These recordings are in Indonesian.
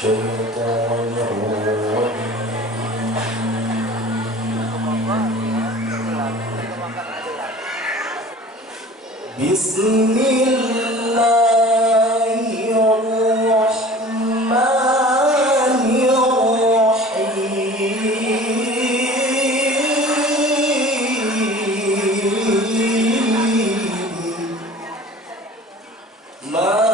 الشيطان الرجيم بسم الله الرحمن الرحيم ما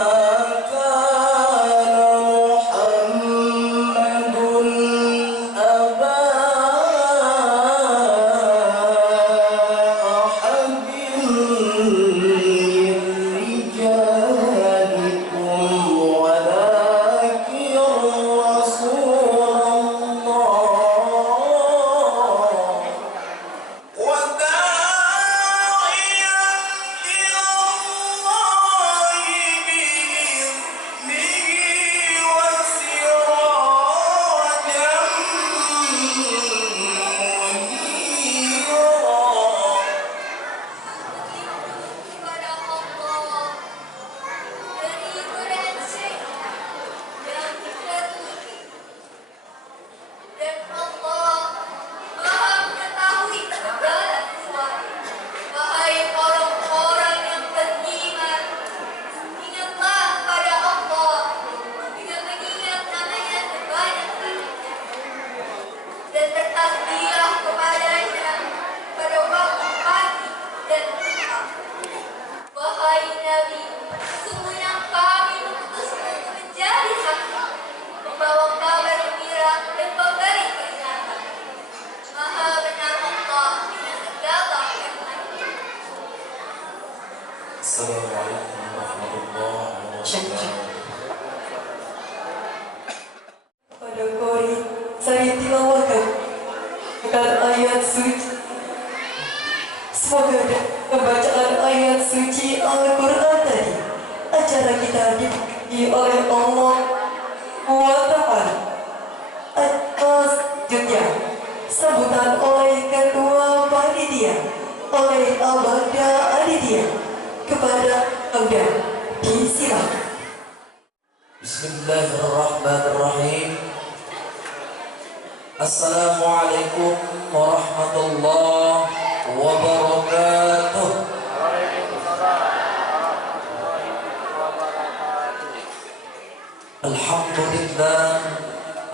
Assalamualaikum warahmatullahi wabarakatuh. Pada kori saya tilawahkan akan ayat suci. Semoga pembacaan ayat suci Al-Quran tadi acara kita diberkati oleh Allah SWT. Atas juga sambutan oleh Ketua Panitia oleh Abada Aditya kepada Anda disilakan. Bismillahirrahmanirrahim. Assalamualaikum warahmatullahi wabarakatuh.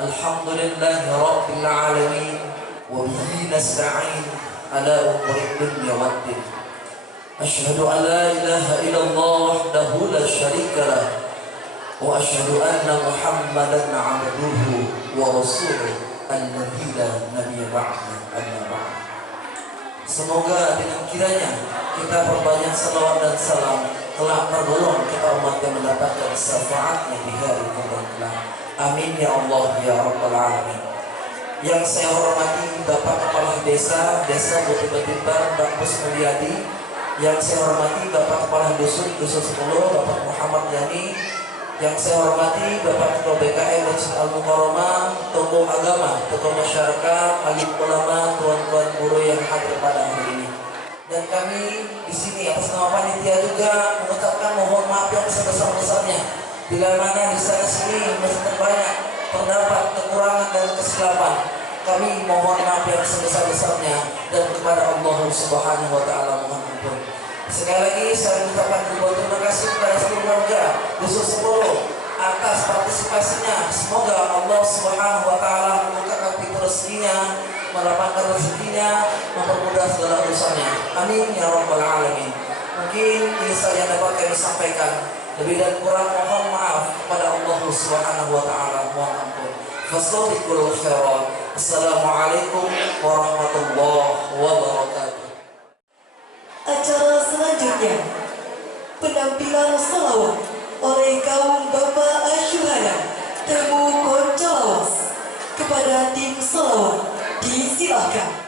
Alhamdulillah rabbil alamin wa bihi nasta'in ala umuri dunya waddin. Asyhadu an la ilaha illallah wahdahu la syarika lah wa asyhadu anna Muhammadan 'abduhu wa rasuluhu alladzi la nabiyya ba'dahu amma ba'd. Semoga dengan kiranya kita perbanyak salawat dan salam kelak tergolong kita umat yang mendapatkan syafaatnya di hari kiamat. Amin ya Allah ya rabbal alamin. Yang saya hormati Bapak Kepala Desa Bukit Betibar Mbak Bus Mulyadi, yang saya hormati Bapak Kepala Dusun 10 Bapak Muhammad Yani, yang saya hormati Bapak Ketua BKM Masjid Al-Mukarramah, tokoh agama, tokoh masyarakat, alim ulama, tuan-tuan guru yang hadir pada hari ini. Dan kami di sini atas nama panitia juga mengucapkan mohon maaf yang sebesar-besarnya bila mana di sana sini masih terbanyak terdapat kekurangan dan kesilapan. Kami mohon maaf yang sebesar-besarnya dan kepada Allah Subhanahu wa taala mohon ampun. Sekali lagi saya mengucapkan terima kasih kepada seluruh warga Dusun 10 atas partisipasinya. Semoga Allah Subhanahu wa taala membukakan pintu rezekinya, melapangkan rezekinya, mempermudah segala urusannya. Amin ya rabbal alamin. Mungkin ini saja yang dapat kami sampaikan. Lebih dan kurang mohon maaf kepada Allah Subhanahu wa taala, mohon ampun. Fastaghfirul khairat. Assalamualaikum warahmatullahi wabarakatuh. Acara selanjutnya penampilan salawat oleh kaum Bapak Asyuhada Temu Koncolawas. Kepada tim salawat disilakan.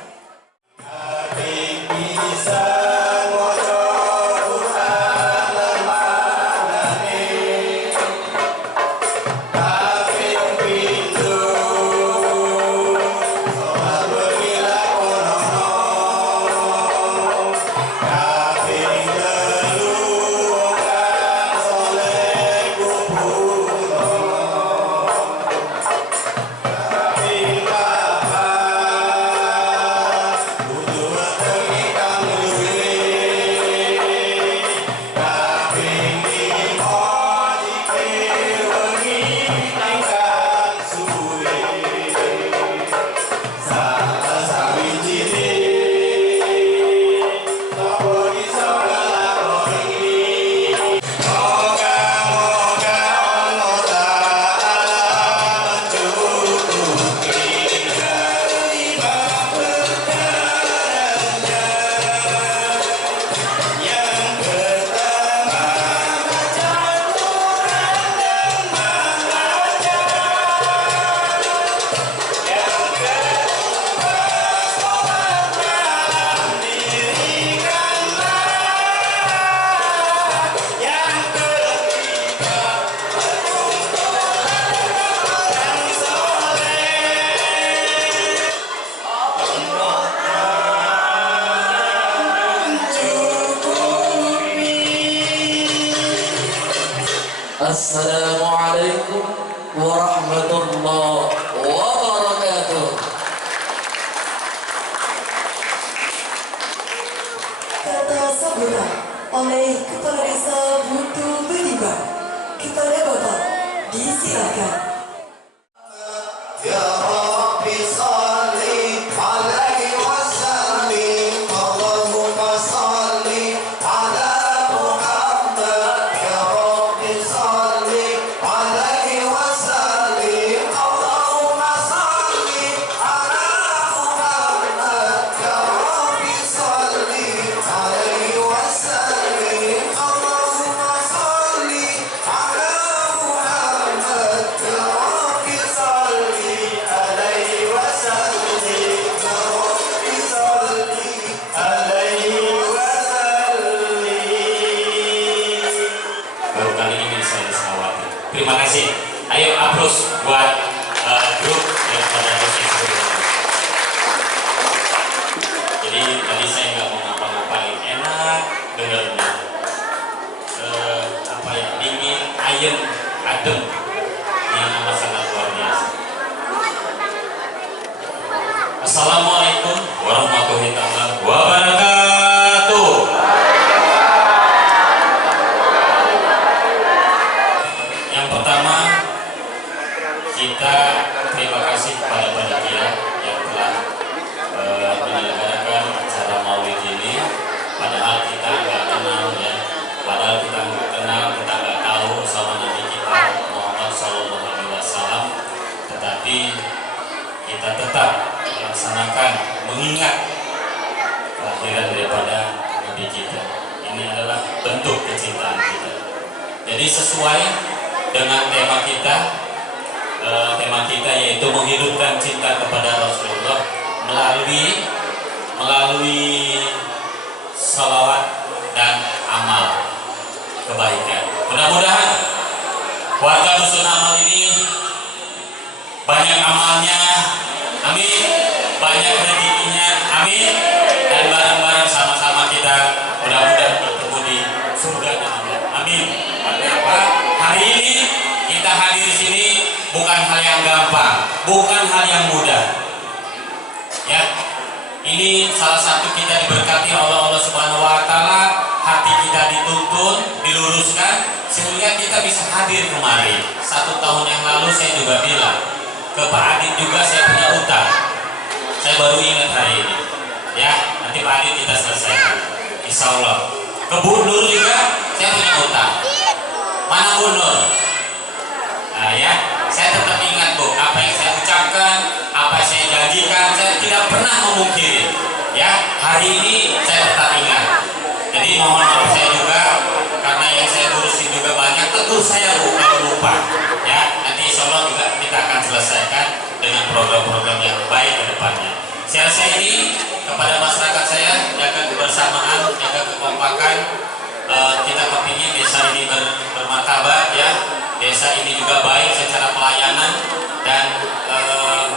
warahmatullahi wabarakatuh. Kata sambutan oleh Kepala Desa Butuh Beriman kepada Bapak disilakan. Ya Rabbi salli alaihi wasallim, Allahumma salli ala Muhammad. Ya Rabbi salli alaihi wasallim, Allahumma salli ala Muhammad. Ya Rabbi salli alaihi wasallim, Allahumma salli ala Muhammad. Ya Rabbi salli alaihi wasallim, Ya Rabbi salli alaihi wasallim. Baru kali ini saya diselawati. Terima kasih. Ayo aplaus buat grup yang pada dosis sebelumnya. Jadi tadi saya nggak mau ngapa-ngapain, enak dengarnya. Apa ya, dingin, ayem, adem, yang amat sangat luar biasa. Assalamualaikum warahmatullahi wabarakatuh. Yang pertama, kita terima kasih kepada panitia yang telah menyelenggarakan acara Maulid ini. Padahal kita nggak kenal ya, padahal kita nggak kenal, kita nggak tahu sama Nabi kita Muhammad SAW. Tetapi kita tetap melaksanakan, mengingat kelahiran daripada Nabi kita. Ini adalah bentuk kecintaan kita. Jadi sesuai dengan tema kita yaitu menghidupkan cinta kepada Rasulullah melalui salawat dan amal kebaikan. Mudah-mudahan warga dusun amal ini banyak amalnya, amin, banyak rezekinya, amin, dan bareng-bareng sama-sama kita mudah-mudahan bertemu di surga Allah, amin. Artinya apa? Hari ini kita hadir di sini bukan hal yang gampang, bukan hal yang mudah. Ya, ini salah satu kita diberkati oleh Allah Subhanahu Wa Taala, hati kita dituntun, diluruskan sehingga kita bisa hadir kemari. 1 tahun yang lalu saya juga bilang ke Pak Adit juga saya punya utang. Saya baru ingat hari ini. Ya, nanti Pak Adit kita selesaikan. Insya Allah. Ke Bu Nur juga saya punya utang. Mana Bu Nur? Nah ya, saya tetap ingat Bu, apa yang saya ucapkan, apa yang saya janjikan, saya tidak pernah memungkiri. Ya, hari ini saya tetap ingat. Jadi mohon maaf saya juga, karena yang saya urusin juga banyak, tentu saya lupa. Ya, nanti insya Allah juga kita akan selesaikan dengan program-program yang baik ke depannya. Saya ini kepada masyarakat saya, jaga kebersamaan, jaga kekompakan. Kita kepingin desa ini bermartabat ya. Desa ini juga baik secara pelayanan dan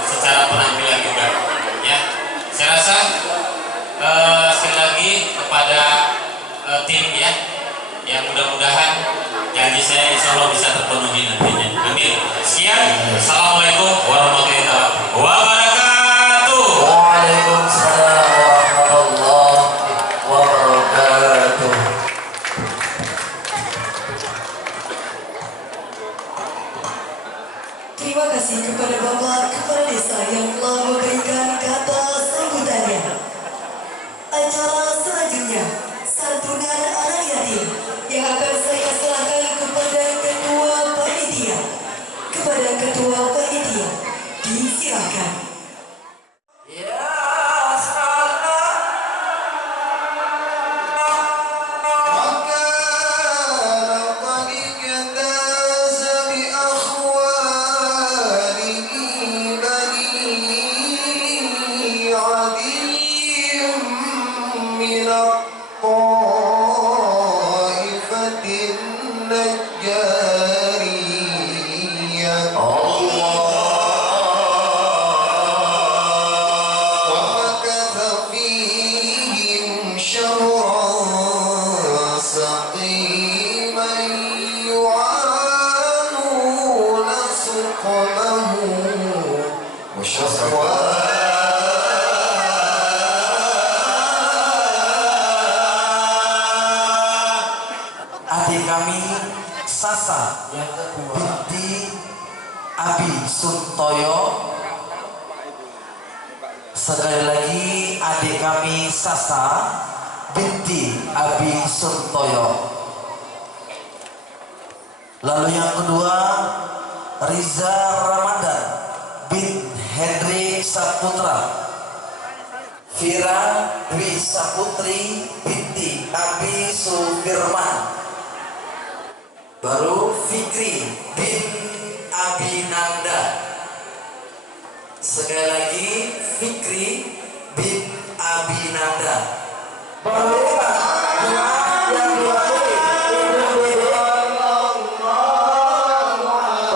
secara penampilan juga ya. Saya rasa sekali lagi kepada tim ya, yang mudah-mudahan janji saya insya Allah bisa terpenuhi nantinya, amin. Sekian, assalamualaikum warahmatullahi wabarakatuh. Waalaikumsalam warahmatullahi wabarakatuh. Terima kasih kepada Bapak Kepala Desa yang telah memberikan kata sambutannya. Acara selanjutnya, santunan anak yatim yang akan saya serahkan kepada Ketua Panitia. Kepada Ketua Panitia, disilakan. Ya salam. Allah له وشقواه. Adik kami Sasa binti Abi Suntoyo. Sekali lagi adik kami Sasa binti Abi Suntoyo. Lalu yang kedua Riza Ramadan bin Henry Saputra. Vira Dwi Saputri binti Abi Sufirman. Baru Fikri bin Abinanda. Sekali lagi Fikri bin Abinanda. Baru yang dua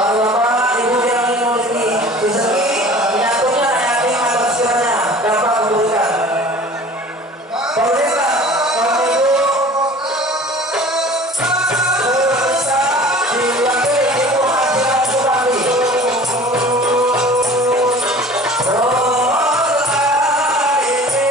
Bapak Ibu yang ini bisa menyatunya yang ini atas kiranya dapat memberikan. Pemerintah, Bapak Ibu bisa diwakili Ibu Hajira Sukamti. Rola ini,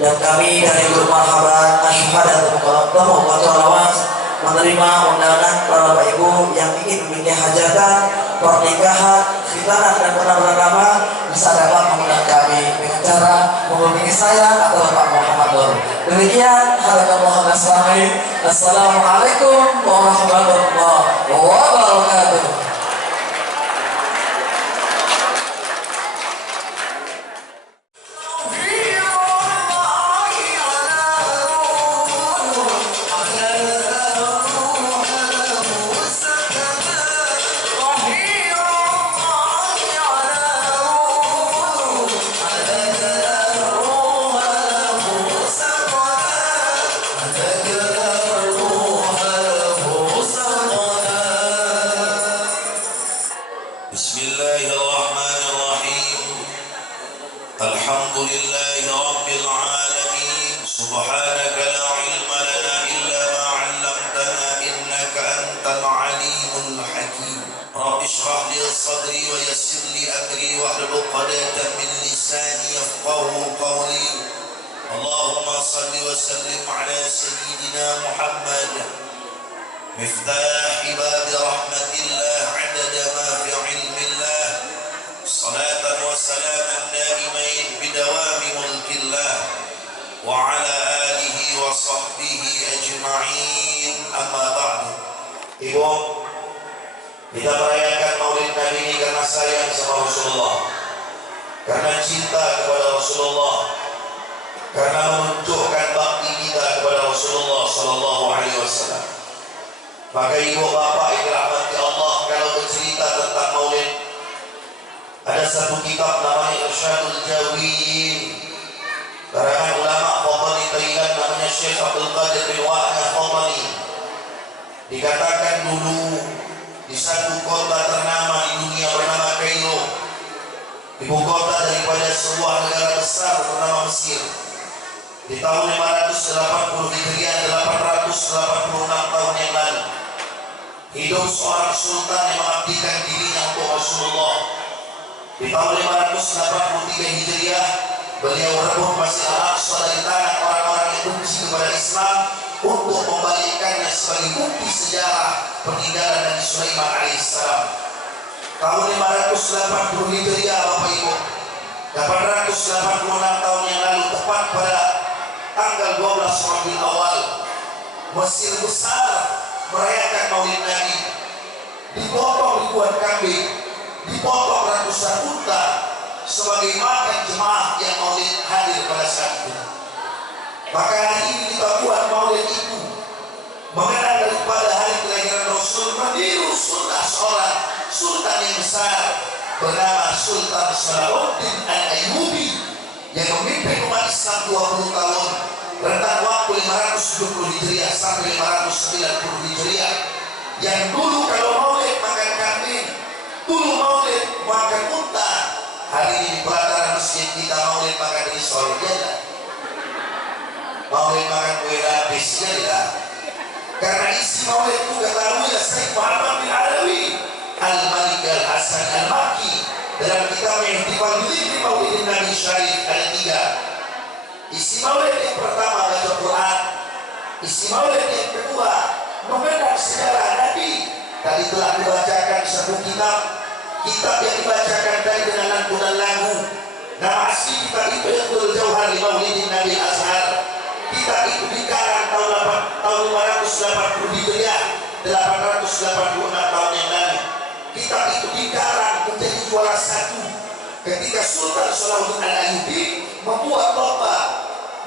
dan kami dari grup Marhaban Asyhadatul Muqaddam wa Shalawat menerima undangan para Bapak Ibu yang ingin memiliki hajatan, pernikahan, khitanan dan penambahan nama bisa dapat mengundang kami dengan cara menghubungi saya atau Bapak Muhammad Nur. Demikian, Assalamualaikum warahmatullahi wabarakatuh. Bismillahirrahmanirrahim. Alhamdulillahi rabbil alamin. Subhanaka la ilma lana illa ma 'allamtana innaka antal alimul hakim. Rabbi shrah li sadri wa yassir li amri wahlul 'uqdatam min lisani yafqahu qawli. Allahumma shalli wa sallim ala sayyidina Muhammad مفتاح باب رحمة الله عدد ما في علم الله صلاة وسلاما دائمين بدوام ملك الله وعلى آله وصحبه أجمعين أما بعد. Ibu, kita merayakan Maulid Nabi ini karena sayang sama Rasulullah, karena cinta kepada Rasulullah, karena menunjukkan bakti kita kepada Rasulullah Sallallahu Alaihi Wasallam. Maka ibu bapak yang dirahmati Allah, kalau bercerita tentang Maulid, ada satu kitab namanya Irsyadul Jawiyin, karangan ulama Qadani Thailand, namanya Syekh Abdul Qadir bin Wahid Qadani. Dikatakan dulu di satu kota ternama di dunia bernama Kairo, ibu kota daripada sebuah negara besar bernama Mesir, di tahun 580 Hijriah, 886 tahun yang lalu, hidup seorang sultan yang mengabdikan dirinya untuk Rasulullah. Di tahun 583 Hijriah, beliau rebut Masjid Al-Aqsa dari tangan orang-orang yang benci kepada Islam untuk membalikannya sebagai bukti sejarah peninggalan Nabi Sulaiman alaihissalam. Tahun 580 Hijriah, Bapak Ibu, 886 tahun yang lalu, tepat pada tanggal 12 Rabiul Awal, Mesir besar merayakan Maulid Nabi. Dipotong ribuan kambing, dipotong ratusan unta sebagai makan jemaah yang Maulid hadir pada saat itu. Maka hari ini kita buat Maulid itu mengenal daripada hari kelahiran Rasul, meniru sunnah seorang sultan yang besar bernama Sultan Salahuddin Al-Ayyubi yang memimpin umat Islam 20 tahun, rentang waktu 570 Hijriah sampai 590 Hijriah. Yang dulu kalau Maulid makan kambing, dulu Maulid makan unta, hari ini di pelataran masjid kita Maulid makan risol, ya. Maulid makan kue lapis, ya. Karena isi Maulid itu ketahui ya Syekh Muhammad bin Alawi Al-Malik Al-Hasan Al-Makki dalam kitabnya Ihtifal Dzikri Maulidin Nabi Syarif ada 3. Isi Maulid yang pertama baca Quran, isi Maulid yang kedua mengenal sejarah Nabi. Tadi telah dibacakan satu kitab yang dibacakan tadi dengan lantunan lagu. Nama asli kitab itu Yaqutul Jauhar li Maulidin Nabi Azhar. Kitab itu dikarang tahun 580 Hijriah, 886 tahun yang lalu. Kitab itu dikarang menjadi juara satu ketika Sultan Salahuddin Al-Ayyubi membuat lomba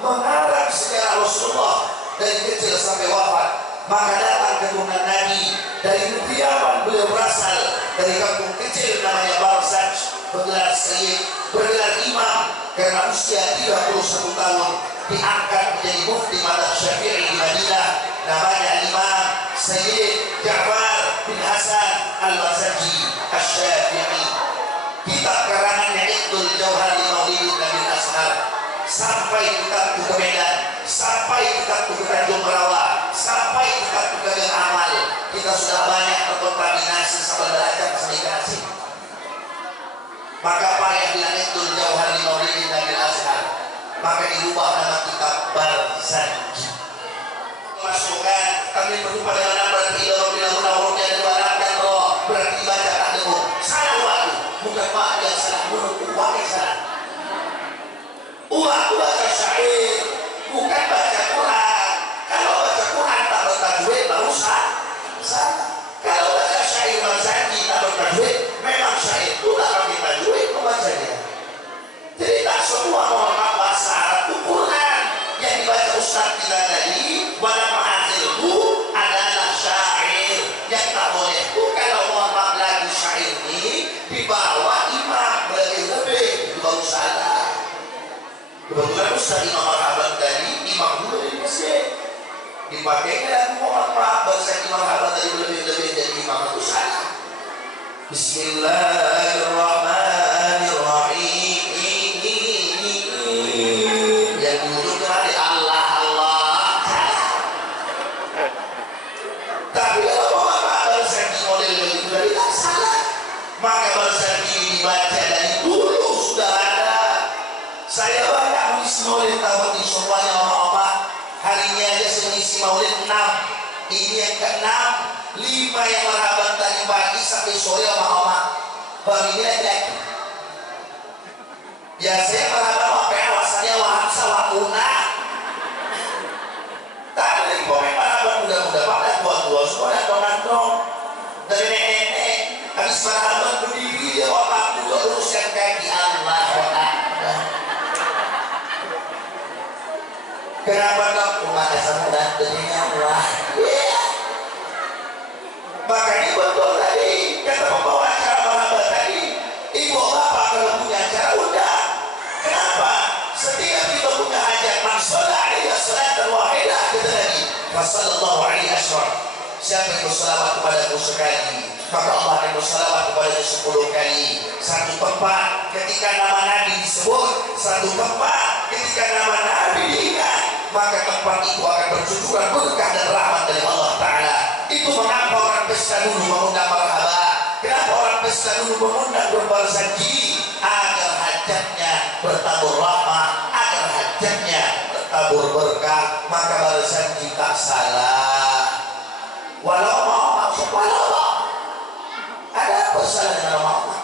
mengarang sejarah Rasulullah dari kecil sampai wafat. Maka datang keturunan Nabi dari negeri Yaman, beliau berasal dari kampung kecil namanya Barzanj, bergelar Sayyid, bergelar Imam karena usia 31 tahun diangkat menjadi mufti mazhab Syafi'i di Madinah, namanya Imam Sayyid Ja'far bin Hasan Al-Barzanji Asy-Syafi'i. Kitab karangannya Ihtifal Jauhar li Maulidin Nabi Azhar, sampai kitab ke Medan, sampai kitab ke Tanjung Merawa, sampai kitab ke Gajah Amal. Kita sudah banyak terkontaminasi sama belajar komunikasi. Maka apa yang bilang Ihtifal Jauhar li Maulidin Nabi Azhar? maka dirubah nama kitab Barzanji. Masukkan kami berjumpa dengan nama berarti baca ademu salah waktu, bukan mak yang salah, uang yang salah. Uang baca syair, bukan baca Quran. Kalau baca Quran tak bertajwid baru salah. Kalau baca syair Barzanji tak bertajwid, memang syair itu tak pakai tajwid membacanya. Jadi tak semua orang bahasa Arab itu Quran yang dibaca Ustaz kita tadi. Pada ma'akhirku adalah syair yang tak boleh itu. Kalau mohon maaf lagu syair ini dibawa imam lebih-lebih itu baru salah. Kebetulan Ustaz Imam Marhaban tadi imam dulu di masjid, dipakainya lagu mohon maaf bahasa Imam Marhaban tadi lebih-lebih jadi imam itu salah. Bismillahirrahmanirrahim. Yang duduk dari Allah Allah. Tapi kalau mohon maaf Barzanji model begitu dari tak salah. Maka Barzanji dibaca dari dulu sudah ada. Saya banyak mengisi maulid tahun ini semuanya oma-oma. Harinya aja mengisi maulid 6. Ini yang ke-6. 5 yang Marhaban tadi pagi sampai sore oma-oma. Baru ini lagi. Biasanya Marhaban pakai awasannya wahamsa wakuna. Tapi dari komen Marhaban mudah-mudah pada tua-tua semua datang-datang. Dari nenek-nenek. Habis Marhaban berdiri dia waktu uruskan kaki Allah. Kenapa tak umat dasar muda dunia Allah? Makanya betul tadi kata pembawa acara Marhaban tadi, ibu bapak kalau punya acara undang. Kenapa? Setiap kita punya hajat maksudnya ada salatan wahidah kata Nabi sallallahu alaihi wasallam. Siapa yang berselawat kepadaku sekali, maka Allah akan berselawat kepadanya 10 kali. Satu tempat ketika nama Nabi disebut, satu tempat ketika nama Nabi diingat, maka tempat itu akan bercucuran berkah dan rahmat dari Allah Ta'ala. Itu mengapa orang pesta dulu mengundang Marhaban. Kenapa orang pesta dulu mengundang Barzanji? Agar hajatnya bertabur rahmat, agar hajatnya bertabur berkah. Maka Barzanji tak salah. Walau ada apa salah dengan Muhammad?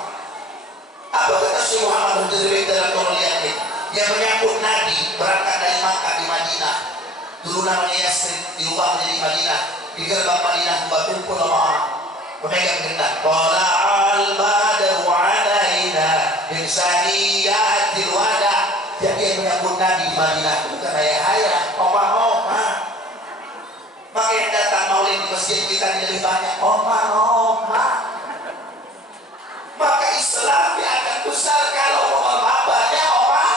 Apa kata Syekh Muhammad Hudri dalam kemuliaan ini yang menyambut Nabi berangkat dari Makkah di Madinah, dulu namanya Yasrib, dirubah menjadi Madinah. Di gerbang Madinah kumpul orang memegang gendang. Qala al-badru alaina min saniyatil wada. Jadi yang menyambut Nabi di Madinah bukan ayah-ayah, oma-oma. Maka yang datang maulid di masjid kita lebih banyak oma-oma. Maka Islam akan besar kalau oma-omanya oma.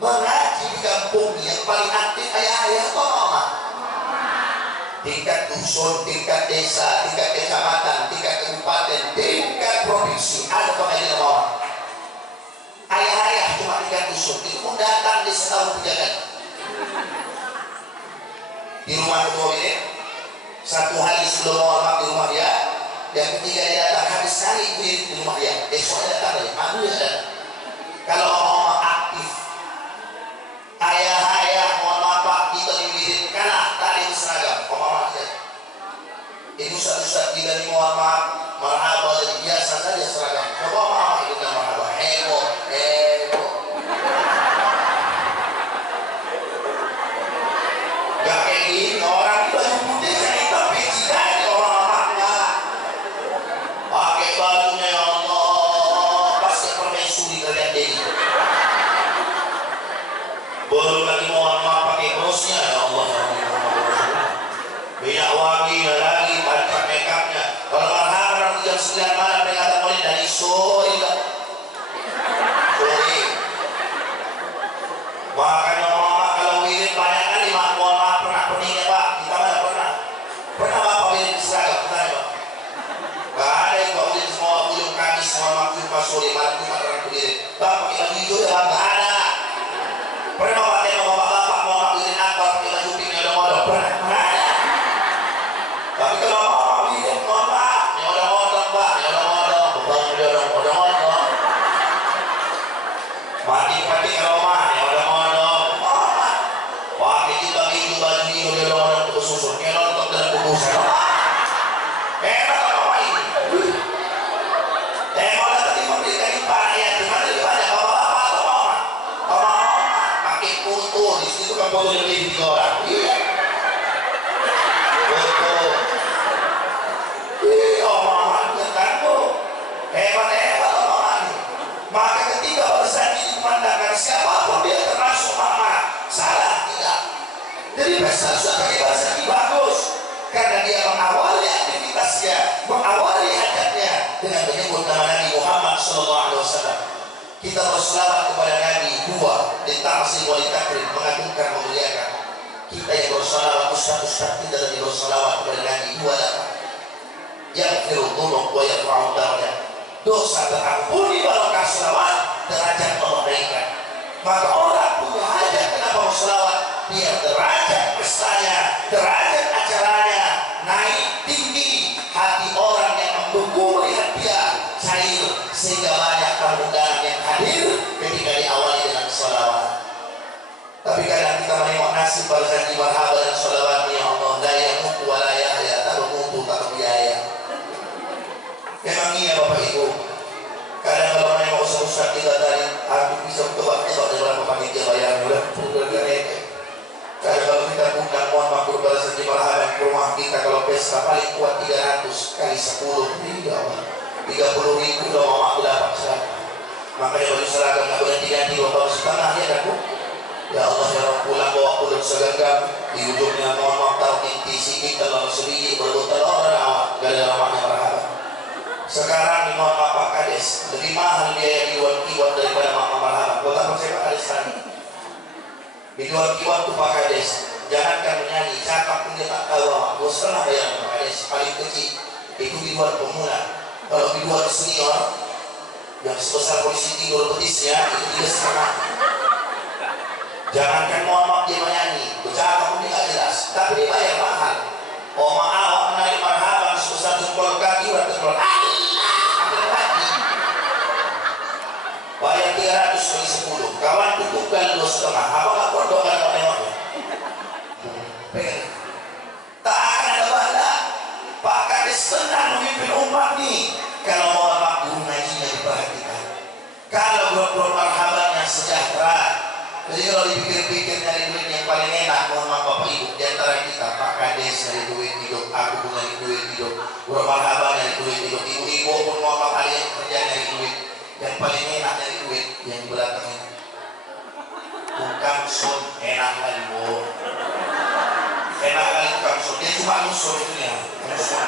Mengaji di kampung yang paling aktif ayah-ayah oma-oma. Tingkat dusun, tingkat desa, tingkat kecamatan, tingkat kabupaten, tingkat provinsi ada pengadilan oma. Ayah-ayah cuma tingkat dusun itu pun datang di setahun penjagaan. Di rumah ketua ini satu hari sebelum malam di rumah dia, yang ketiga dia datang habis sekali di rumah dia, esoknya datang lagi, malu ya datang. Kalau oma aktif, ayah-ayah mohon maaf Pak, kita diwirid kalah tadi seragam oma saja. Ini ustaz-ustaz kita ini mohon maaf Marhaban jadi biasa saja seragam. Coba oma itu nama Marhaban heboh. Gak kayak gini orang baju putih kan hitam peci aja orang-orangnya pakai bajunya ya Allah pasti permaisuri kalian deh. Belum lagi mohon maaf pakai brosnya ya Allah, minyak wangi lagi pakai makeupnya. Kalau Marhaban jam 9 malam peringatan maulid dari sore sore. Makanya mama kalau wirid banyak kali mohon maaf pernah peningnya Pak, kita mana pernah Bapak wirid seragam pernah ya Pak? Gak ada yang Pak wirid semua ujung kaki semua waktu pas sore malam Jumat orang wirid Bapak pakai baju hijau ya Pak? Gak ada. Pernah Bapak tengok bapak mau wirid apa pakai baju pink nyodong-nyodong? Pernah? Gak ada. Tapi kalau Bapak wirid mohon maaf nyodong-nyodong Pak, nyodong-nyodong bukan nyodong-nyodong mati Pak tukang foto lebih 3 orang. Iya. Betul. Omongannya kan bu, hebat omongan. Maka ketika barisan ini memandangkan siapapun dia termasuk mama, salah tidak. Jadi Faisal sudah pakai bahasa ini bagus karena dia mengawali aktivitasnya, mengawali hajatnya dengan menyebut nama Nabi Muhammad SAW. Kita berselawat kepada Nabi 2 ditafsir wali takrim, mengagungkan, memuliakan. Kita yang berselawat, ustaz kita tadi berselawat kepada Nabi 2 yang firudullah wa yarfa'u darajat. Dosa terampuni barokah selawat, derajat Allah naikkan. Maka orang punya hajat kenapa berselawat? Biar derajat pestanya, derajat acaranya naik tinggi. Hati orang yang mendukung melihat dia cair, sehingga banyak tamu-tamu yang hadir ketika diawali dengan sholawat. Tapi kadang kita menengok nasib barisan marhaba dan sholawat, ya Allah, la yamutu wa la yahya, tak bermutu tak berbiaya. Memang iya Bapak Ibu. Kadang kalau menengok ustaz kita tadi, aku bisa tebak-tebak dari berapa panitia bayarnya, udah kadang kalau kita undang mohon maaf barisan marhaba ke rumah kita, kalau pesta paling kuat 300 kali 10 30.000 kalau mama aku dapat seragam. Makanya baju seragam nggak boleh diganti 2 tahun setengah ya kan bu? Ya Allah ya Rabb, pulang bawa pulang seragam di ujungnya mohon maaf taruh inti sikit kalau sebiji berbutal orang awak gak ada lamanya marhaba. Sekarang mohon maaf Pak Kades lebih mahal biaya diwan kiwan daripada mama marhaba. Kau tak percaya Pak Kades tadi? Diwan kiwan tuh Pak Kades, jangankan menyanyi, cakap pun dia tak tahu awak. 2,5 bayar Pak Kades, paling kecil itu diwan pemula. Kalau dibuat senior yang sebesar polisi tidur betisnya itu 3,5. Jangankan mohon maaf dia menyanyi, bercakap pun tidak jelas, tapi dibayar mahal. Oma awak menarik marhaban sebesar jempol kaki atau jempol hampir mati. Bayar 300 kali 10. Kawan tutupkan 2,5. Apa nggak kodok kan nengoknya? Tak akan ada bala. Pak Kades senang memimpin umat nih. Kalau mau amak guru ngajinya diperhatikan, kalau grup-grup marhabannya sejahtera. Jadi kalau dipikir-pikir nyari duit yang paling enak, mohon maaf Bapak Ibu, di antara kita Pak Kades nyari duit hidup, aku pun nyari duit hidup, grup marhaban nyari duit hidup, ibu-ibu pun mohon maaf ada yang kerja nyari duit. Yang paling enak nyari duit yang di belakang ini. Tukang sun enak kali bu, enak kali tukang sun. Dia cuma nusun itu ya, nusun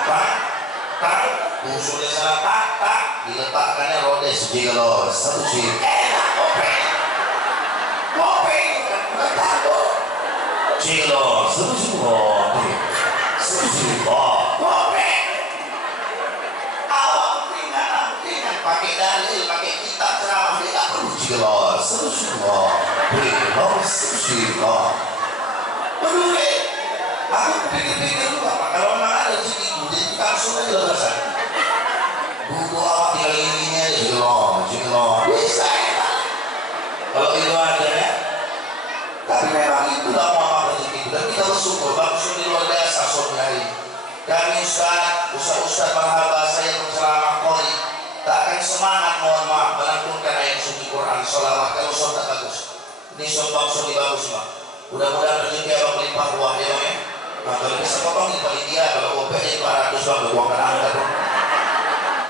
tak, nusunnya salah tak, diletakkannya rodes gigalos, satu sih. Enak kopi, bukan tahu. Gigalos, satu sih kopi. Awak ringan, pakai dalil, pakai kitab ceramah, dia tak perlu gigalos, satu sih peduli. Aku pikir-pikir juga Pak, kalau memang ada rezeki itu, jadi langsung aja udah selesai. Buku awak tinggal ini aja, jilong, bisa ya. Kalau itu ada ya. Tapi memang itu lah mohon rezeki itu, dan kita bersyukur, bagus ini luar biasa sore hari. Kami ustaz marhaba saya berceramah kori, tak akan semangat mohon maaf melantunkan ayat suci Quran, sholawat kalau sholat bagus. Ini sombong bagus Pak. Mudah-mudahan rezeki abang melimpah ruah ya Bang ya. Nah kalau bisa potong di panitia, kalau OP-nya 200 Bang, uangkan anda Bang.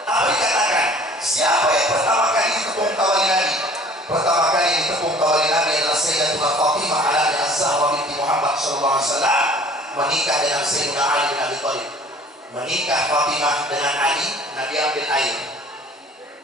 Tapi katakan, siapa yang pertama kali ditepung kawali Nabi? Pertama kali ditepung kawali Nabi adalah Sayyidatuna Fatimah alaiha Az-Zahra binti Muhammad SAW menikah dengan Sayyidina Ali bin Abi Thalib. Menikah Fatimah dengan Ali, Nabi ambil air,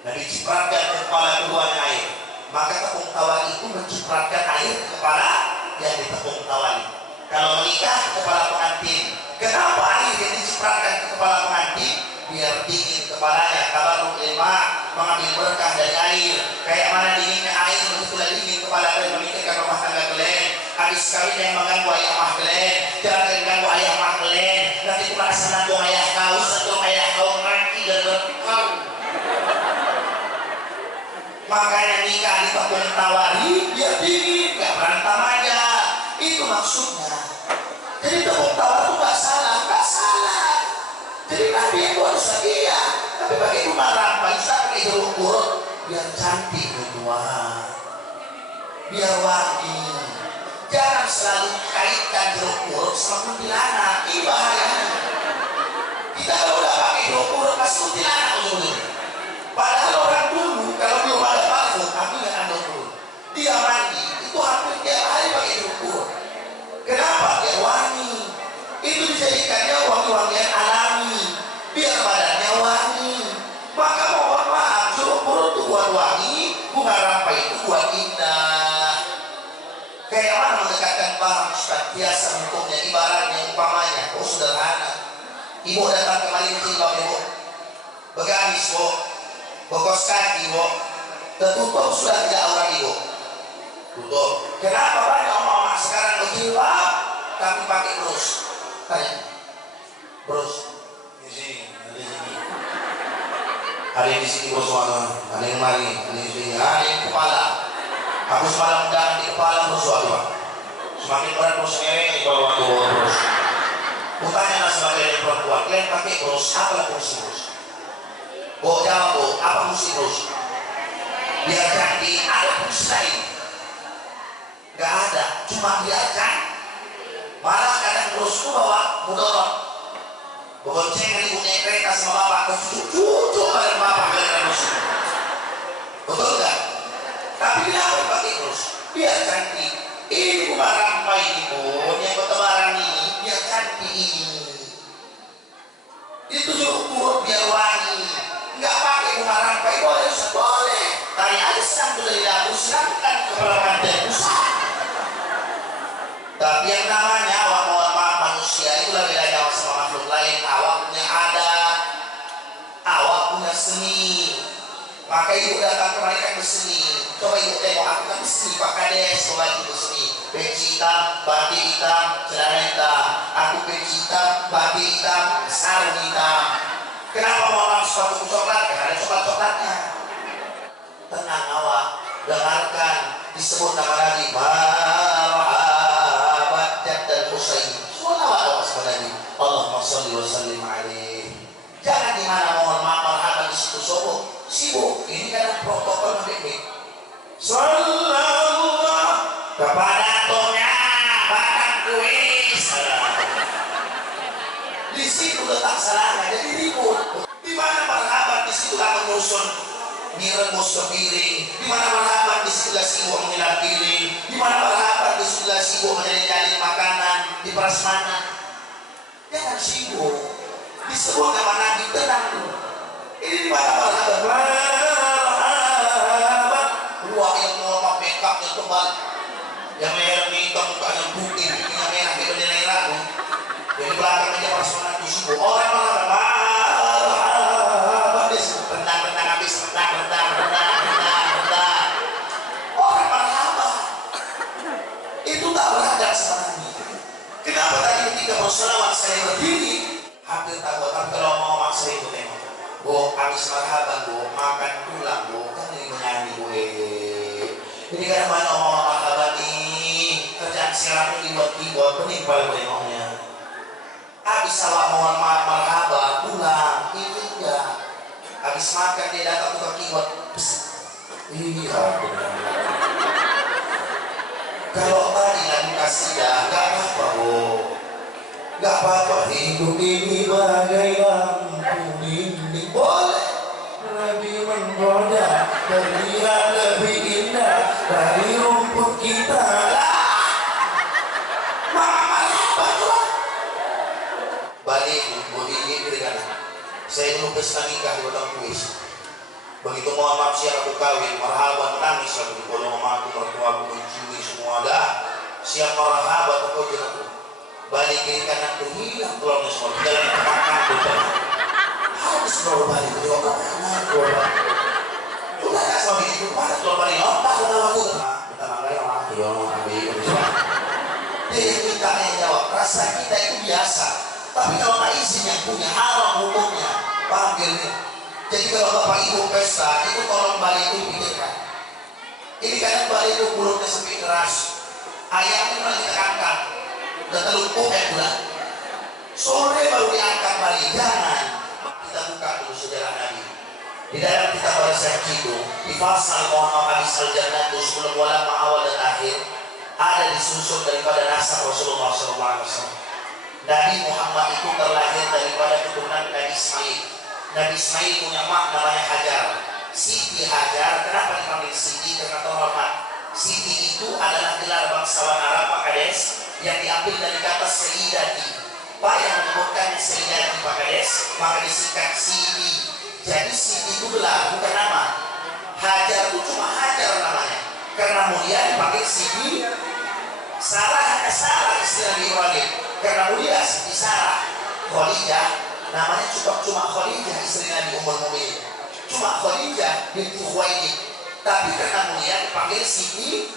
Nabi cipratkan ke kepala keduanya air. Maka tepung kawali itu mencipratkan air ke kepala yang ditepung kawali. Kalau menikah kepala pengantin, kenapa air yang dicipratkan ke kepala pengantin? Biar dingin kepalanya. Kabarul ilma mengambil berkah dari air. Kayak mana dinginnya air, begitulah dingin kepala kalian memikirkan rumah tangga kalian. Habis kawin yang mengganggu ayah mah kalian, jangan mengganggu ayah mah kalian. Nanti pula senang ayah kau, senang ayah kau mati dan berkau. Makanya nikah di tepung tawari biar dingin, gak berantem aja. Itu maksudnya. Jadi tepung tawar itu gak salah. Jadi Nabi itu harus setia. Tapi bagi rumah rampai, pakai jeruk purut biar cantik berdua, biar wangi. Jangan selalu kaitkan jeruk purut sama kuntilanak, ini bahayanya. Kita kalau udah pakai jeruk purut kasih kuntilanak ujung-ujungnya. Padahal orang dulu kalau belum ada parfum, aku nggak ada purut. Dia mandi itu hampir tiap hari pakai jeruk purut. Kenapa? Biar wangi. Itu dijadikannya wangi-wangian alami, biar badannya wangi. Maka mohon maaf, jeruk purut itu buat wangi, bunga rampai itu buat indah. Kayak mana mendekatkan barang Ustaz? Biasa hukumnya, ibaratnya, umpamanya, sederhana. Ibu datang ke Malinci, ibu begamis, bu, bokos kaki, bu, tertutup sudah tidak aurat ibu. Tutup. Kenapa banyak mama sekarang berjilbab tapi pakai brus? Tanya, brus di sini, ada di sini, ada yang di sini bos mana, ada yang mari, ada yang di sini, ada yang kepala. Aku semalam undangan di kepala brus waktu pak. Semakin berat brus ini kalau waktu brus. Bukannya sebagai perempuan, kalian pakai brus, apa fungsi brus? Bu jawab bu, apa fungsi brus? Biar cantik, ada fungsi lain? Gak ada, cuma biarkan. Malah kadang brus itu bawa mudorot. Bonceng ibu naik kereta sama bapak ke cucu bareng bapak kalian brus. Betul gak? Tapi kenapa pakai brus? Biar cantik. Ini bukan rampai ini pun yang bertebaran ini biar cantik ini. Itu jeruk purut biar wangi. Nggak pakai bunga rampai boleh, boleh. Tari aja sedang dari dapur, silahkan ke permanten pusat. Tapi yang namanya awak manusia itu lebih beda jauh sama makhluk lain. Awak punya adat, awak punya seni. Maka ibu datang kemarin kan berseni. Coba ibu tengok aku kan berseni, Pak Kades, coba ibu berseni. Peci hitam, batik hitam, celana hitam. Aku peci hitam, batik hitam, sarung hitam. Kenapa mau pakai sepatu coklat? Karena ada coklat-coklatnya. Tenang awak, dengarkan disebut nama Nabi. Marhabat dan Husain. Sholawat awak sebenarnya. Allahumma sholli wa sallim alaihi. Jangan di mana mohon maaf marhaban di situ sibuk. Ini kan protokol medik. Sallallahu kepada tonya batang kuis. Di situ letak salahnya jadi ribut. Di mana marhaban di situ akan ngusun direbus ke piring. Di mana marhaban di situ sibuk mengilat piring. Di mana marhaban di situ sibuk menjadi makanan di prasmanan. Jangan sibuk. Disebut nama Nabi, tenang dulu. Ini di mana marhaban? Marhaban. Ruang yang mau make-upnya tebal, yang merah hitam, mukanya putih, pipinya merah, kayak bendera Irak. Jadi belakang aja prasmanan itu sibuk. Orang marhaban. Rendang habis, rendang. Orang marhaban. Itu tak beradab sebenarnya. Kenapa tadi ketika berselawat saya berdiri? Hampir tak buat, tapi kalau mau maksa itu tengok. Bu, habis marhaban bu, makan pulang bu, kan ini menyanyi bu. Ini kadang banyak mau marhaban nih, kerjaan siaran ini buat pening pada bu tengoknya. Habis awak mohon marhaban pulang, ini enggak. Habis makan dia datang tukang keyboard. Iya benar. Kalau tadi lagu kasidah, gak apa-apa bu. Gak apa-apa, hidup ini bagai lampu dinding. Boleh lebih menggoda, terlihat lebih indah dari rumput kita. Balik bu ini dengan saya dulu pesta nikah di Batang Kuis. Begitu mohon maaf siap aku kawin, marhaban menangis aku di kolong mamaku, mertua aku menciumi semua dah. Siap marhaban aku jenak. Balik kiri kanan tuh hilang tulangnya semua, jalan makan tuh. Habis keluar balik ke keluar balik. Udah ya sama begitu pada keluar balik. Oh tak udah aku. Kita makai orang dia orang ambil. Dia minta yang jawab. Rasa kita itu biasa. Tapi kalau tak izin yang punya haram hukumnya, panggilnya. Jadi kalau bapak ibu pesta itu tolong balik itu dipikirkan. Ini kadang balik itu mulutnya sempit keras. Ayamnya malah ditekankan. Udah terlumpuk kayak bulan. Sore baru diangkat balik. Jangan. Kita buka dulu sejarah Nabi. Di dalam kitab Al-Sahih itu di pasal Muhammad Abis Al-Jannah itu sebelum ulama awal dan akhir ada di disusun daripada nasab Rasulullah SAW. Nabi Muhammad itu terlahir daripada keturunan Nabi Ismail. Nabi Ismail punya mak namanya Hajar. Siti Hajar, kenapa dipanggil Siti? Karena terhormat. Siti itu adalah gelar bangsawan Arab Pak Kades yang diambil dari kata Sayyidati. Pak yang menyebutkannya Sayyidati Pak Kades, maka disingkat Siti. Jadi Siti itu gelar, bukan nama. Hajar itu cuma Hajar namanya. Karena mulia dipanggil Siti. Sarah hanya Sarah istilah di Ibrahim. Karena mulia Siti Sarah. Khadijah namanya cuma Khadijah istri Nabi Ummul Mukminin. Cuma Khadijah binti Khuwailid. Tapi karena mulia dipanggil Siti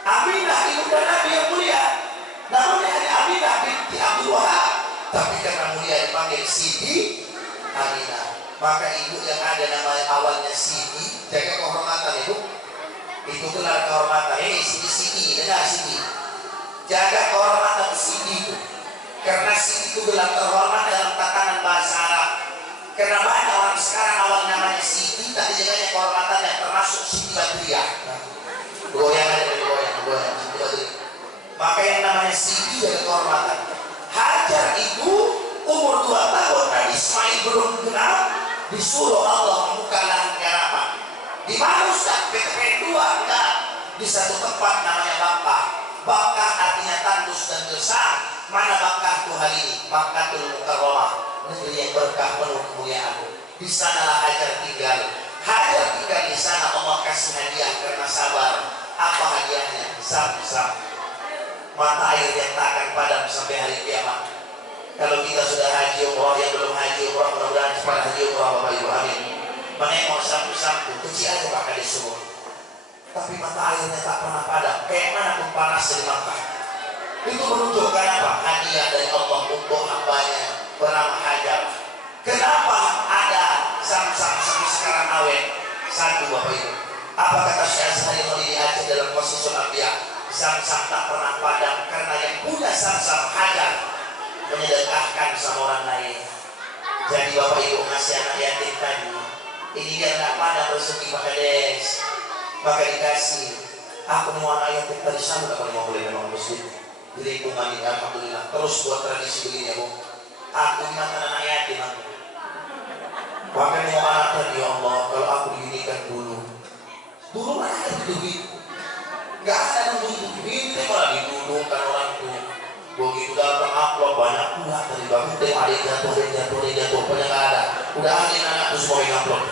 Aminah ibunda Nabi yang mulia. Namanya Aminah binti Abdul Wahab. Tapi karena mulia dipanggil Siti Aminah. Maka ibu yang ada namanya awalnya Siti, jaga kehormatan ibu. Itu gelar kehormatan. Siti, dengar Siti. Jaga kehormatan Siti itu. Karena Siti itu gelar terhormat dalam tatanan bahasa Arab. Karena banyak orang sekarang awal namanya Siti, tak dijaganya kehormatan yang termasuk Siti Badriah. Goyang Siti Badriah. Maka yang namanya Siti jaga kehormatan. Hajar itu umur 2 tahun Nabi Ismail belum genap, disuruh Allah membuka lahan garapan. Di mana Ustaz? PTPN 2 enggak. Di satu tempat namanya Bakkah. Bakkah artinya tandus dan gersang. Mana Bakkah Tuhan ini? Bakkatul Mukarramah, negeri yang berkah penuh kemuliaan. Di sanalah Hajar tinggal. Hajar tinggal di sana, Allah kasih hadiah karena sabar. Apa hadiahnya? Zam-zam, mata air yang tak akan padam sampai hari kiamat. Kalau kita sudah haji umrah, yang belum haji umrah, mudah-mudahan cepat haji umrah Bapak Ibu, amin. Menengok sampu-sampu, kecil aja pakai di sumur. Tapi mata airnya tak pernah padam, kayak mana pun panas di Makkah. Itu menunjukkan apa? Hadiah dari Allah untuk hambanya bernama Hajar. Kenapa ada Zam-Zam sampai sekarang awet? Satu Bapak Ibu, apa kata Syekh Azhari di Aceh dalam Qasisul Anbiya? Zam-Zam tak pernah padam karena yang punya Zam-Zam Hajar menyedekahkan sama orang lain. Jadi Bapak Ibu ngasih anak yatim tadi, ini dia tak padam rezeki Pak Kades, maka dikasih. Aku mau anak yatim tadi sama tak mau boleh memang muslim. Di lingkungan ini alhamdulillah terus buat tradisi begini ya Bu. Aku dimakan anak yatim aku. Makanya mau anak tadi ya Allah, kalau aku diginikan dulu mana ada begitu. Gak ada yang begitu, binti malah didudukkan orang itu. Begitu datang upload banyak pula dari bangun teh ada jatuh, padahal gak ada. Udah ada anak tuh semua yang upload.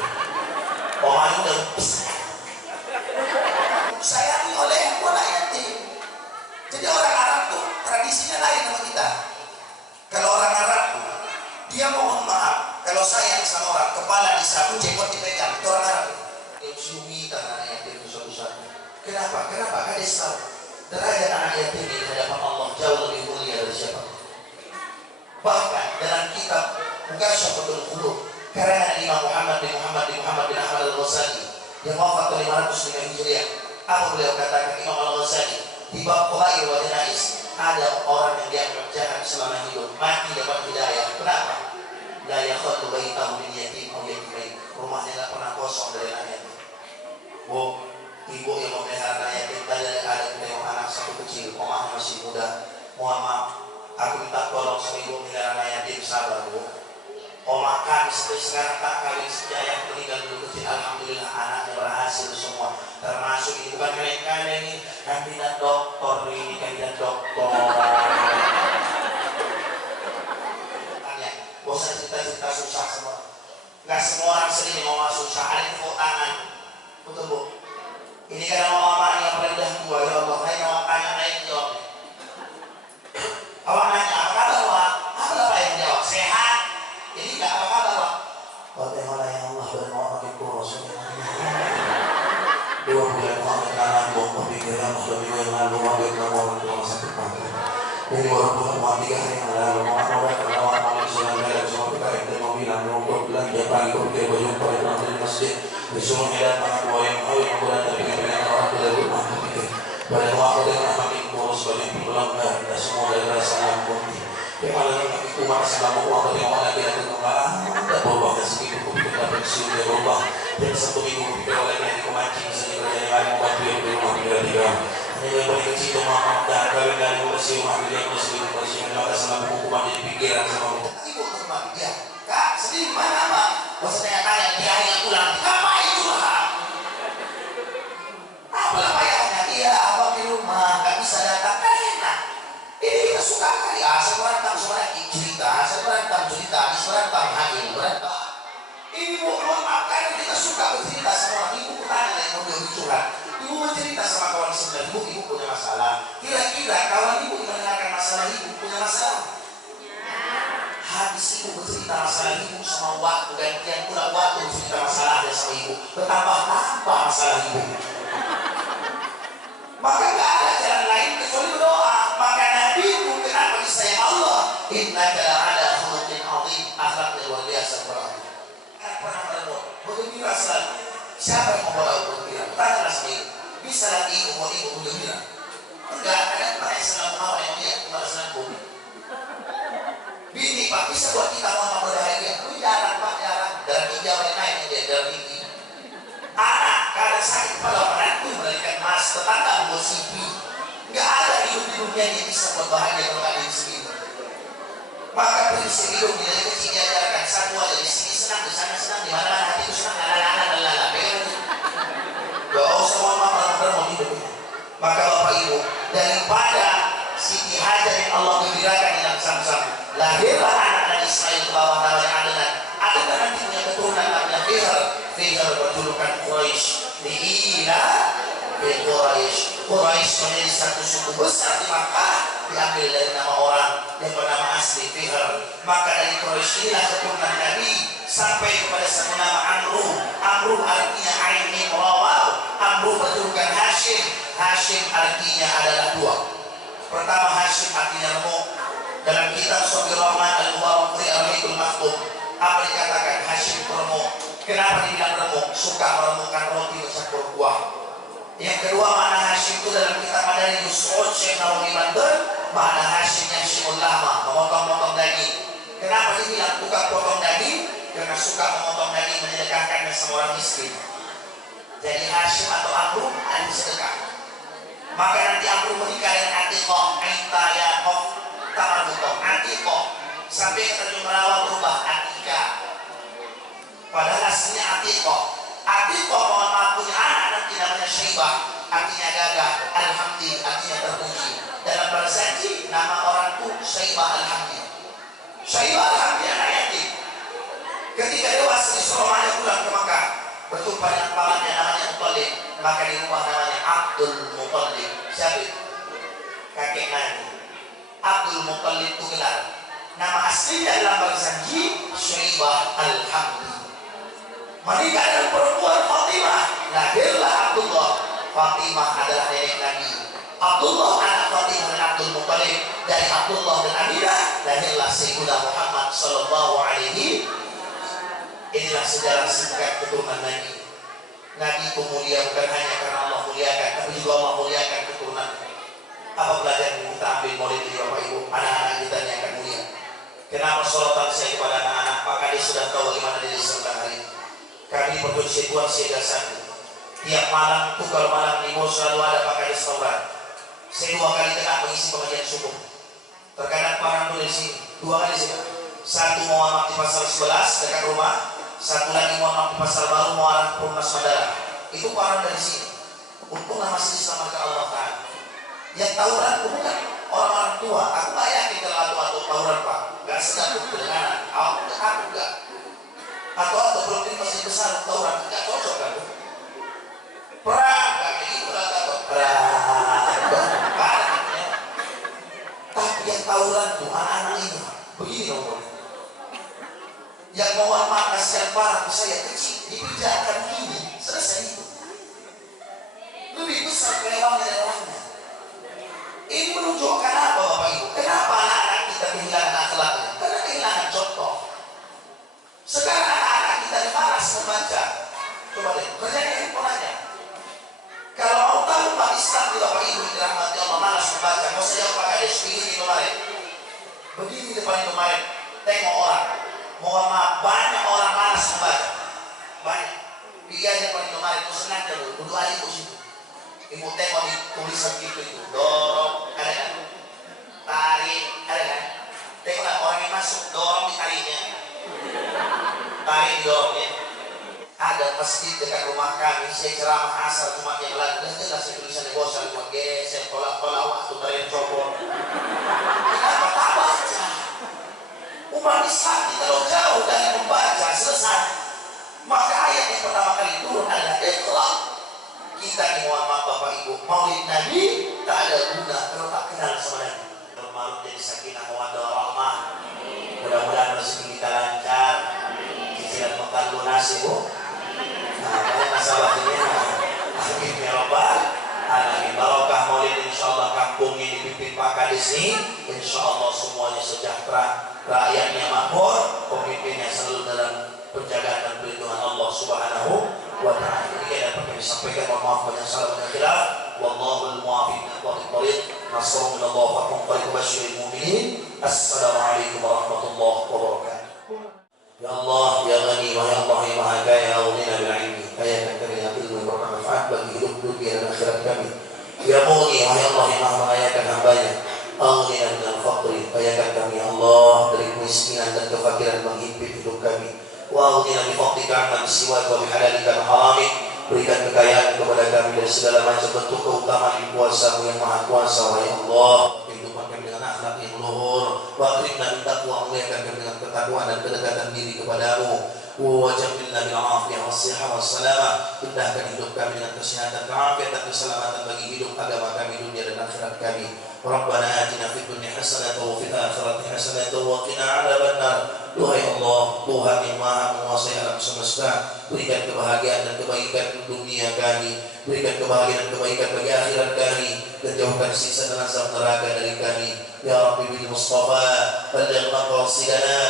Orang itu udah sayangi oleh anak yatim. Jadi orang Arab tuh tradisinya lain sama kita. Kalau orang Arab tuh dia mohon maaf kalau sayang sama orang, kepala disapu, jenggot dipegang, itu orang Arab. Dia ciumi tangan anak yatim besar-besar. Kenapa? Kades tahu derajat anak yatim di hadapan Allah jauh lebih mulia dari siapa. Bahkan dalam kitab Mukasyfatul Qulub karya Imam Muhammad bin Ahmad al-Ghazali yang wafat tahun 505 Hijriah, apa beliau katakan? Imam al-Ghazali di bab Qawaid wa Janais, ada orang yang dianggap jahat selama hidup, mati dapat hidayah. Kenapa? La yakhlu baitahu min yatim aw yatimain. Rumahnya tidak pernah kosong dari anak yatim. Bu, ibu yang memelihara anak yatim tadi ada tengok anak satu kecil, omah masih muda. Mohon maaf, aku minta tolong sama ibu memelihara anak yatim, sabar Bu. Omah kami sampai sekarang tak kawin sejak yang meninggal dulu kecil. Alhamdulillah anaknya berhasil semua. Termasuk ini bukan kalian ini kandidat doktor, ini kandidat doktor. Tanya, bosan cerita-cerita susah semua. Gak semua orang sering ngomong susah, ada yang tepuk tangan. Betul Bu? Ini karena mama yang paling dah tua, ya Allah. Saya mau tanya naik jawab. Awak nanya apa kata Wak? Apa yang jawab? Sehat? Ini gak apa kata Wak? Bagaimana yang Allah berdoa bagi Rasulullah. 2 bulan Muhammad anak buah pikiran suami yang lalu wabit nama orang tua sakit mati. Ini baru bulan Muhammad 3 hari yang lalu Muhammad berdoa Muhammad Sunan Medan semua kita ente mau bilang untuk belanja pagi untuk berjumpa di dalam masjid. Disuruh hedat tangan buah yang kau yang berat tapi dengan orang tua dari rumah pikir. Pada waktu dengan makin kurus banyak pulang dan semua dari rasa ampun. Yang malah kami kumat selama waktu yang mana dia kembang tak berubah sedikit kupikir dapat siul dia berubah. Dan 1 minggu kupikir oleh yang dikumancing sehingga yang lain membantu yang di rumah tiga Saya boleh kecil mama dan kalian dari bersih rumah dia bersih maka sama hukuman jadi pikiran sama ibu teman ya kak sedih mana apa maksudnya tanya dia yang pulang apa itu lah apa payahnya dia abang di rumah nggak bisa datang kan enak ini kita suka kali saya berantem cerita di berantem hamil berantem ini mau keluar makan kita suka bercerita sama orang ibu tanya yang mau curhat ibu bercerita sama kawan sebelah ibu punya masalah kira-kira kawan ibu mendengarkan masalah ibu punya masalah habis ibu bercerita masalah ibu sama waktu gantian pula waktu bercerita masalah ada sama ibu bertambah-tambah masalah ibu maka gak ada jalan lain kecuali berdoa maka Nabi itu kenapa disayang Allah innaka la'ala khuluqin azim akhlak luar biasa berarti pernah berdoa bergembira selalu siapa yang membawa bergembira tanyalah sama ibu bisa lagi ibu mau ibu bergembira enggak ada yang selalu mau yang dia malah selalu bini pak bisa buat kita mau berbahagia itu jarang pak jarang dalam tiga orang naik dia dalam tinggi anak kada sakit pada menantu memberikan mas tetangga musibi enggak ada hidup di dunia yang bisa buat bahagia kalau ada di sini maka prinsip hidup dari kecil diajarkan satu aja di sini senang di sana senang di mana hati itu senang lala pegang doa semua mama mau hidup maka bapak ibu daripada Siti Hajar yang Allah gembirakan dalam Samsam lahirlah anak Nabi Ismail ke bawah namanya Adenan nanti punya keturunan namanya Fihr berjulukan Quraisy diila Quraisy menjadi satu suku besar di Makkah diambil dari nama orang yang bernama asli Fihr maka dari Quraisy inilah keturunan Nabi sampai kepada satu nama Amru artinya Ain Mim Ra Amru berjulukan Hashim artinya adalah dua pertama Hashim artinya remuk dalam kitab Shabir Rahman Al-Mubarak Al-Hikul Maktum apa dikatakan Hashim remuk kenapa dibilang remuk suka meremukkan roti bercampur kuah yang kedua makna Hashim itu dalam kitab Madani Yus'ud Syekh Nawawi Banten makna Hashim yang Syimul Lahma memotong-motong daging kenapa dibilang tukang potong daging karena suka memotong daging menyedekahkannya sama orang miskin jadi Hashim atau Amru ahli sedekah maka nanti Amru menikah dengan Atiqah Aita Yaqob Tamarutoh Atiqah sampai kata Jumrawa berubah Atika padahal aslinya Atiqah mohon maaf punya anak nanti namanya Syaibah artinya gagah Alhamdi artinya terpuji dalam bersaji nama orang itu Syaibah Alhamdi anak yatim ketika dewasa disuruh rumahnya pulang ke Makkah berjumpa dengan pamannya namanya Muttalib maka di rumah namanya Abdul Muttalib siapa kakek Nabi Abdul Muttalib itu gelar nama aslinya dalam bersaji Syaibah Alhamdi menikah dengan perempuan Fatimah lahirlah Abdullah Fatimah adalah nenek Nabi Abdullah anak Fatimah dan Abdul Muttalib dari Abdullah dan Aminah lahirlah Sayyidina Muhammad sallallahu alaihi inilah sejarah singkat keturunan Nabi itu mulia bukan hanya karena Allah muliakan tapi juga Allah muliakan keturunan apa pelajaran yang kita ambil mulai dari Bapak Ibu anak-anak kita yang akan mulia kenapa sorotan saya kepada anak-anak Pak Kades sudah tahu bagaimana diri sebentar hari kami produksi Tuan Siaga Satu tiap malam itu kalau malam minggu selalu ada Pak Kades Taurat saya 2 kali kena mengisi pengajian subuh terkadang parang dari sini 2 kali sih satu mau anak di pasar 11 dekat rumah satu lagi mau anak di pasar baru mau anak Perumnas Madara itu parang dari sini untunglah masih diselamatkan Allah Ta'ala yang tawuran bukan orang-orang tua aku gak yakin kalau atau tawuran Pak gak sedang kedengaran aku enggak atau belum masih besar tawuran gak cocok kan perang gak kayak gitu atau perang tapi yang tawuran tuh anak-anak ini begini dong yang mohon maaf kasihan parah saya kecil dipijakan gini selesai itu lebih besar kelewangnya dari orangnya ini menunjukkan apa Bapak Ibu kenapa anak-anak kita kehilangan akhlaknya karena kehilangan contoh sekarang anak-anak kita malas membaca coba deh kerjanya handphone aja kalau mau tahu Pak Islam di Bapak Ibu dirahmati Allah malas membaca mau saya Pak Kades begini kemarin begini depan kemarin tengok orang mohon maaf banyak orang malas membaca banyak masjid dekat rumah kami, saya ceramah asal cuma yang lain dan jelas tulisannya bosan cuma geser tolak-tolak waktu terakhir copot. Kenapa tak baca? Umat Islam terlalu jauh dari membaca selesai. Maka ayat yang pertama kali turun adalah Iqra. Kita ini mohon maaf Bapak Ibu, Maulid Nabi tak ada guna kalau tak kenal sama Nabi. Bermalu jadi sakinah mawaddah warahmah. Mudah-mudahan rezeki kita lancar. Cicilan makan lunas Ibu. Nah, banyak masalah ini. Amin ya rabbal alamin. Barokah Maulid insyaallah kampung ini dipimpin Pak Kadis ini insyaallah semuanya sejahtera, rakyatnya makmur, pemimpinnya selalu dalam penjagaan dan perlindungan Allah Subhanahu wa taala. Ini dapat kami sampaikan, mohon maaf banyak salah banyak khilaf. Wallahul muwaffiq ila thoriq. Nasrun min Allah wa qul basyiril mu'minin. Assalamualaikum warahmatullahi wabarakatuh. Ya Allah, ya Ghani, wa ya Allah, ya Maha Kaya, ya Ghina bil ilmi, kayakan kami dengan ilmu yang bermanfaat bagi hidup dunia dan akhirat kami. Ya Mughni, wa ya Allah, yang Maha mengayakan hambanya, Ghina minal faqri, kayakan kami ya Allah dari kemiskinan dan kefakiran menghimpit hidup kami. Wa Ghina bi fadlika amma bisiwak wa bihalalika wa haramik. Berikan kekayaan kepada kami dari segala macam bentuk keutamaan di kuasa-Mu yang Maha Kuasa, wa ya Allah. Kehidupan kami dengan akhlak yang luhur, wa akrimna bi taqwa, muliakan kami dengan ketakwaan dan kedekatan diri kepadamu. Wa jamilna bil afiyah was sihah was salamah. Indahkan hidup kami dengan kesehatan, keafiatan dan keselamatan bagi hidup agama kami, dunia dan akhirat kami. Rabbana atina fid dunya hasanatan wa fil akhirati hasanatan wa qina adzabannar. Duhai Allah, Tuhan yang Maha menguasai alam semesta, berikan kebahagiaan dan kebaikan di dunia kami, berikan kebahagiaan dan kebaikan bagi akhirat kami, dan jauhkan siksa dan azab neraka dari kami. Ya Rabbi bil Mustafa, balligh maqasidana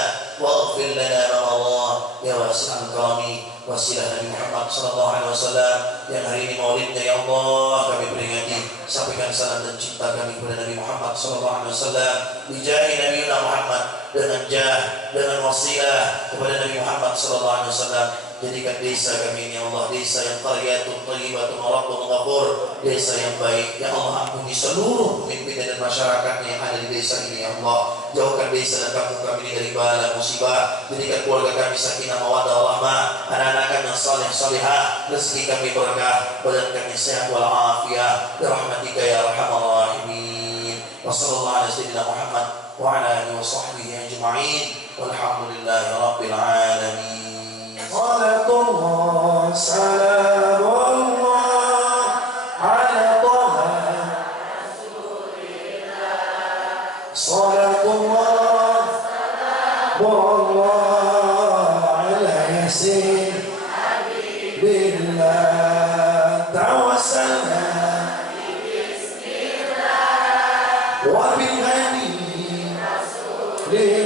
waghfir lana ma Allah. Ya wasi'al karami, wasilah Nabi Muhammad sallallahu alaihi wasallam yang hari ini maulidnya ya Allah kami peringati. Sampaikan salam dan cinta kami kepada Nabi Muhammad sallallahu alaihi wasallam bijahi Nabi Muhammad, dengan jah, dengan wasilah kepada Nabi Muhammad sallallahu alaihi wasallam. Jadikan desa kami ini ya Allah desa yang qaryatun thayyibatun rabbun ghafur, desa yang baik. Ya Allah, ampuni seluruh pemimpin dan masyarakatnya yang ada di desa ini ya Allah. Jauhkan desa dan kampung kami ini dari bala musibah. Jadikan keluarga kami sakinah mawaddah warahmah, anak-anak kami yang saleh salihah, rezeki kami berkah, badan kami sehat wal afiyah. Ya rahmatika ya arhamar rahimin. Wa sallallahu ala sayyidina Muhammad wa ala alihi wa sahbihi ajma'in. Walhamdulillahi rabbil alamin. Salatullah, salamullah ala Taha Rasulillah. Salatullah, salamullah ala Yasin Habibillah. Tawassalna bismillah wa bil hadi Rasulillah.